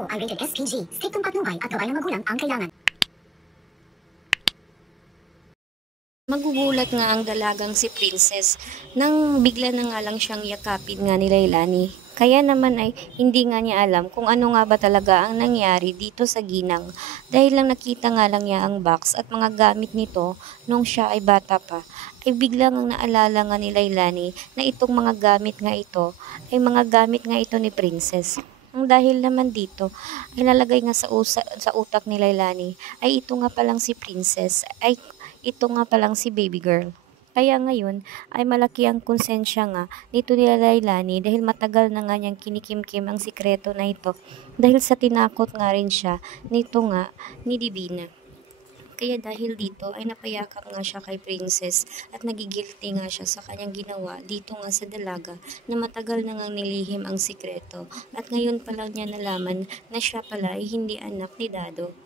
ito ay rated SPG. Striktong patnubay at gabay ng magulang ang kailangan. Magugulat nga ang dalagang si Princess nang bigla na nga lang siyang yakapin nga ni Lailani. Kaya naman ay hindi nga niya alam kung ano nga ba talaga ang nangyari dito sa ginang. Dahil lang nakita nga lang niya ang box at mga gamit nito nung siya ay bata pa. Ay biglang ang naalala nga ni Lailani na itong mga gamit nga ito ay mga gamit nga ito ni Princess. Ang dahil naman dito ay nalagay nga sa utak ni Lailani ay ito nga palang si Princess ay ito nga palang si baby girl. Kaya ngayon ay malaki ang konsensya nga nito ni Lailani dahil matagal na nga niyang kinikimkim ang sikreto na ito dahil sa tinakot nga rin siya nito nga ni Divina. Kaya dahil dito ay napayakap nga siya kay Princess at nagigilty nga siya sa kanyang ginawa dito nga sa dalaga na matagal na nga nilihim ang sikreto at ngayon pa lang niya nalaman na siya pala ay hindi anak ni Dado.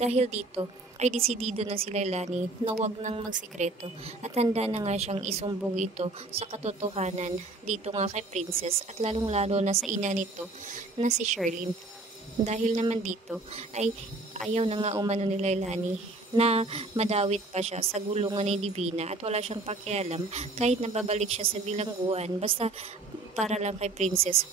Dahil dito ay desidido na si Lailani na wag nang magsikreto at handa na nga siyang isumbong ito sa katotohanan dito nga kay Princess at lalong-lalo na sa ina nito na si Sherlyn. Dahil naman dito ay ayaw na nga umano ni Lailani na madawit pa siya sa gulungan ni Divina at wala siyang pakialam kahit nababalik siya sa bilangguan basta para lang kay Princess.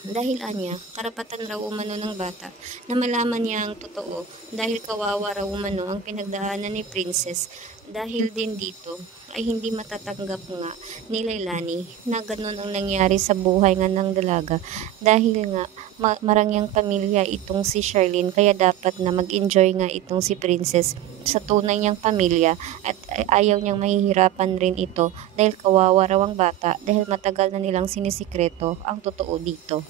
Dahil anya, karapatan raw umano ng bata na malaman niya ang totoo dahil kawawa raw umano ang pinagdaanan ni Princess. Dahil din dito ay hindi matatanggap nga ni Lailani na ganun ang nangyari sa buhay nga ng dalaga dahil nga marangyang pamilya itong si Sherlyn kaya dapat na mag-enjoy nga itong si Princess sa tunay niyang pamilya at ayaw niyang mahihirapan rin ito dahil kawawa raw ang bata dahil matagal na nilang sinisikreto ang totoo dito.